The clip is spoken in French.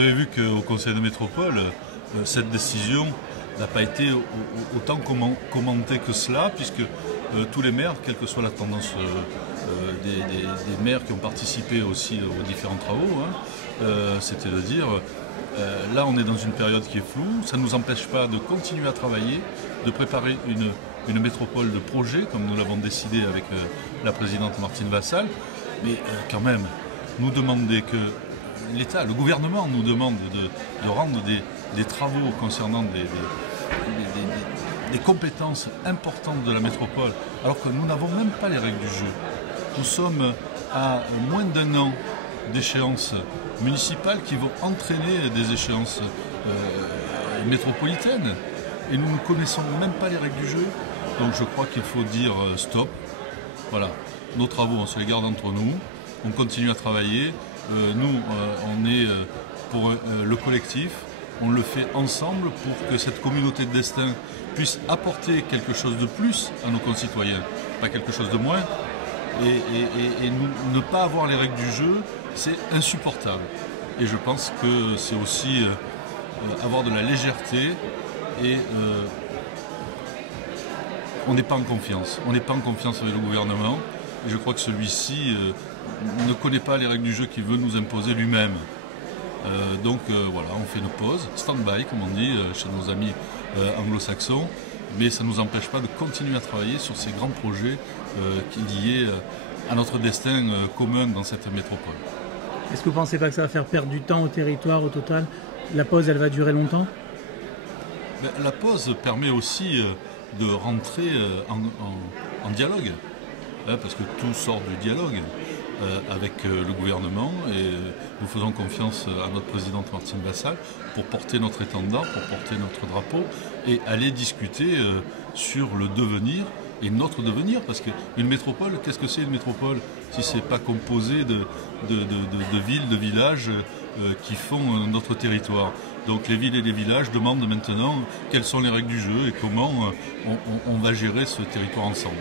avez vu qu'au Conseil de métropole, cette décision n'a pas été autant commentée que cela, puisque tous les maires, quelle que soit la tendance des maires qui ont participé aussi aux différents travaux, c'était de dire, là on est dans une période qui est floue, ça ne nous empêche pas de continuer à travailler, de préparer une métropole de projet, comme nous l'avons décidé avec la présidente Martine Vassal, mais quand même, nous demander que l'État, le gouvernement nous demande de rendre des travaux concernant des compétences importantes de la métropole, alors que nous n'avons même pas les règles du jeu. Nous sommes à moins d'un an d'échéances municipales qui vont entraîner des échéances métropolitaines, et nous ne connaissons même pas les règles du jeu. Donc je crois qu'il faut dire stop. Voilà, nos travaux, on se les garde entre nous, on continue à travailler. Nous, on est pour le collectif, on le fait ensemble pour que cette communauté de destin puisse apporter quelque chose de plus à nos concitoyens, pas quelque chose de moins. Et ne pas avoir les règles du jeu, c'est insupportable. Et je pense que c'est aussi avoir de la légèreté et on n'est pas en confiance. On n'est pas en confiance avec le gouvernement. Et je crois que celui-ci ne connaît pas les règles du jeu qu'il veut nous imposer lui-même. Donc voilà, on fait une pause, stand-by comme on dit chez nos amis anglo-saxons, mais ça ne nous empêche pas de continuer à travailler sur ces grands projets liés à notre destin commun dans cette métropole. Est-ce que vous ne pensez pas que ça va faire perdre du temps au territoire au total? La pause, elle va durer longtemps? La pause permet aussi de rentrer en dialogue, parce que tout sort du dialogue avec le gouvernement, et nous faisons confiance à notre présidente Martine Vassal pour porter notre étendard, pour porter notre drapeau et aller discuter sur le devenir et notre devenir, parce qu'une métropole, qu'est-ce que c'est une métropole si ce n'est pas composé de villes, de villages qui font notre territoire. Donc les villes et les villages demandent maintenant quelles sont les règles du jeu et comment on va gérer ce territoire ensemble.